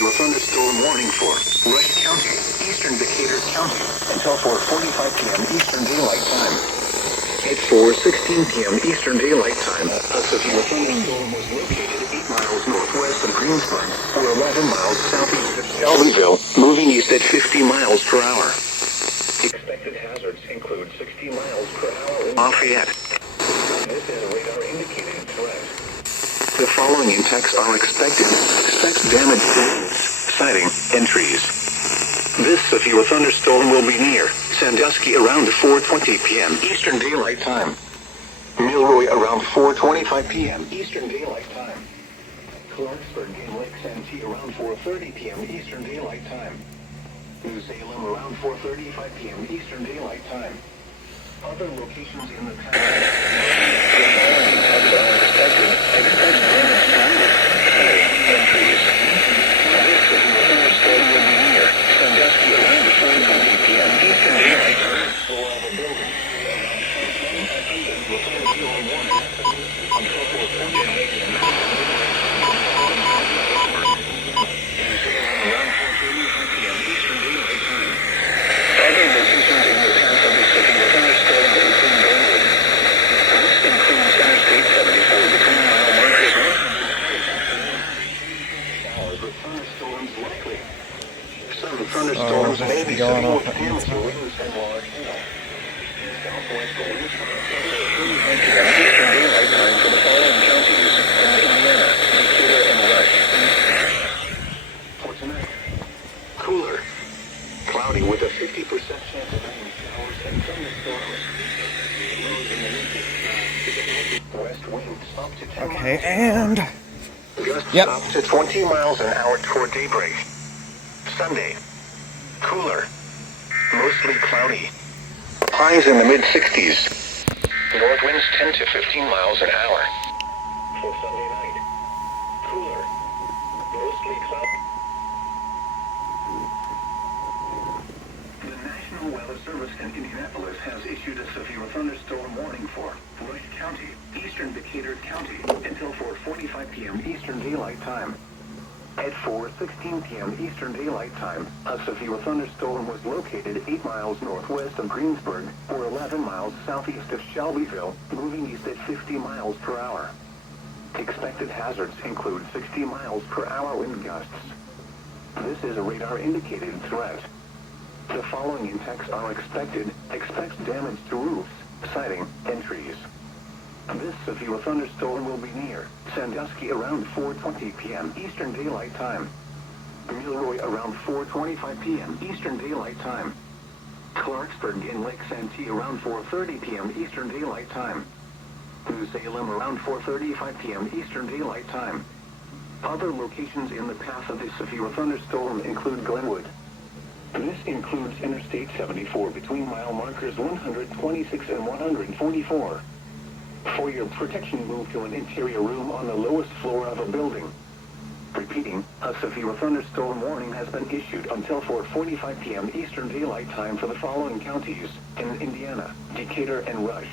severe thunderstorm warning for Rush County, eastern Decatur County, until 4:45 p.m. Eastern Daylight Time. At 4:16 p.m. Eastern Daylight Time, a severe thunderstorm was located 8 miles northwest of Greensburg, or 11 miles southeast of Shelbyville, moving east at 50 miles per hour. Expected hazards include 60 miles per hour in Lafayette. This is a radar indicating threat. The following impacts are expected. Expect damage to roofs, siding, and trees. This severe thunderstorm will be near Sandusky around 4:20 p.m. Eastern Daylight Time. Milroy around 4:25 p.m. Eastern Daylight Time. Clarksburg and Lake Santee around 4:30 p.m. Eastern Daylight Time. New Salem around 4:35 p.m. Eastern Daylight Time. Other locations in the town. Thunderstorms may be going off at winds and large hail. Southwest winds for the following counties: Indiana, Decatur, and Rush. For tonight, cooler, cloudy with a 50% chance of rain showers and thunderstorms. West winds up to 10 Okay, and gusts up to 20 miles an hour toward daybreak. Sunday, cooler, mostly cloudy. Highs in the mid-60s. North winds 10 to 15 miles an hour. For Sunday night, cooler, mostly cloudy. The National Weather Service in Indianapolis has issued a severe thunderstorm warning for Rush County, eastern Decatur County, until 4:45 p.m. Eastern Daylight Time. At 4:16 p.m. Eastern Daylight Time, a severe thunderstorm was located 8 miles northwest of Greensburg, or 11 miles southeast of Shelbyville, moving east at 50 miles per hour. Expected hazards include 60 miles per hour wind gusts. This is a radar-indicated threat. The following impacts are expected. Expect damage to roofs, siding, and trees. This severe thunderstorm will be near Sandusky around 4:20 p.m. Eastern Daylight Time. Milroy around 4:25 p.m. Eastern Daylight Time. Clarksburg and Lake Santee around 4:30 p.m. Eastern Daylight Time. New Salem around 4:35 p.m. Eastern Daylight Time. Other locations in the path of this severe thunderstorm include Glenwood. This includes Interstate 74 between mile markers 126 and 144. For your protection, move to an interior room on the lowest floor of a building. Repeating, a severe thunderstorm warning has been issued until 4:45 p.m. Eastern Daylight Time for the following counties in Indiana, Decatur, and Rush.